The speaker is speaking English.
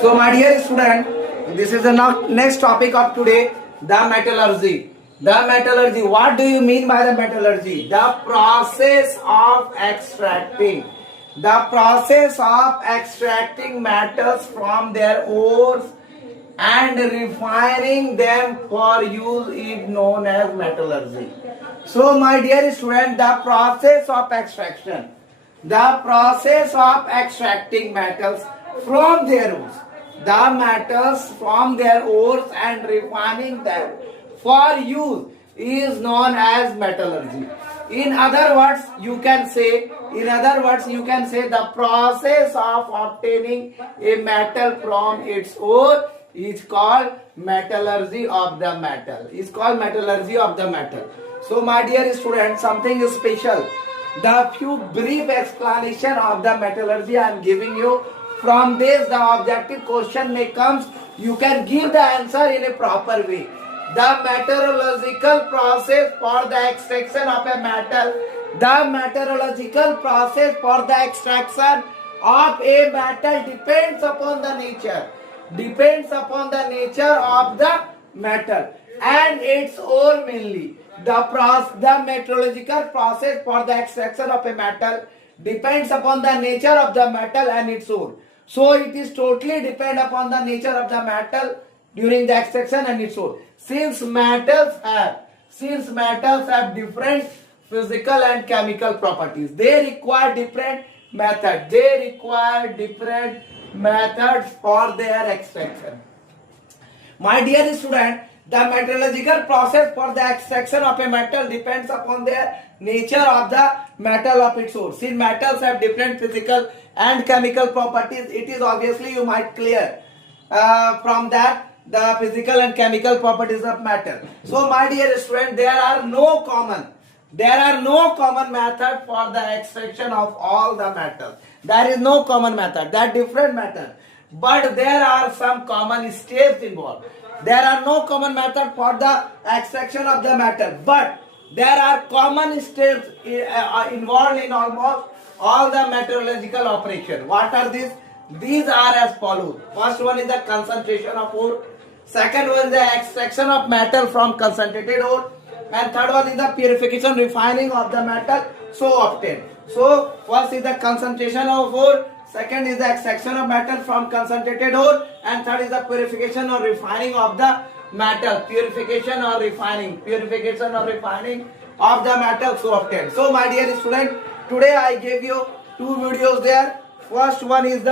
So my dear student, this is the next topic of today, the metallurgy. The metallurgy, what do you mean by the metallurgy? The process of extracting. The process of extracting metals from their ores and refining them for use is known as metallurgy. So my dear student, the process of extraction. The process of extracting metals from their ores. The metals from their ores and refining them for use is known as metallurgy. In other words, you can say the process of obtaining a metal from its ore is called metallurgy of the metal. Is called metallurgy of the metal. So my dear students, something is special. The few brief explanation of the metallurgy I am giving you. From this, the objective question may comes. You can give the answer in a proper way. The metallurgical process for the extraction of a metal. The metallurgical process for the extraction of a metal depends upon the nature. Depends upon the nature of the metal and its ore mainly. The metallurgical process for the extraction of a metal depends upon the nature of the metal and its ore. So it is totally depend upon the nature of the metal during the extraction and its ore. Since metals have different physical and chemical properties, they require different methods. They require different methods for their extraction. My dear student, the metallurgical process for the extraction of a metal depends upon the nature of the metal of its ore. Since metals have different physical and chemical properties, it is obviously you might clear from that the physical and chemical properties of metal. So my dear student, there are no common method for the extraction of all the metals. There is no common method. There are different methods, but there are some common steps involved. There are no common method for the extraction of the metal, but there are common steps involved in almost all the metallurgical operation. What are these? These are as follows. First one is the concentration of ore. Second one is the extraction of metal from concentrated ore. And third one is the purification, refining of the metal so obtained. So first is the concentration of ore. Second is the extraction of metal from concentrated ore, and third is the purification or refining of the metal. Purification or refining of the metal so obtained. So my dear student, today I gave you two videos there. First one is the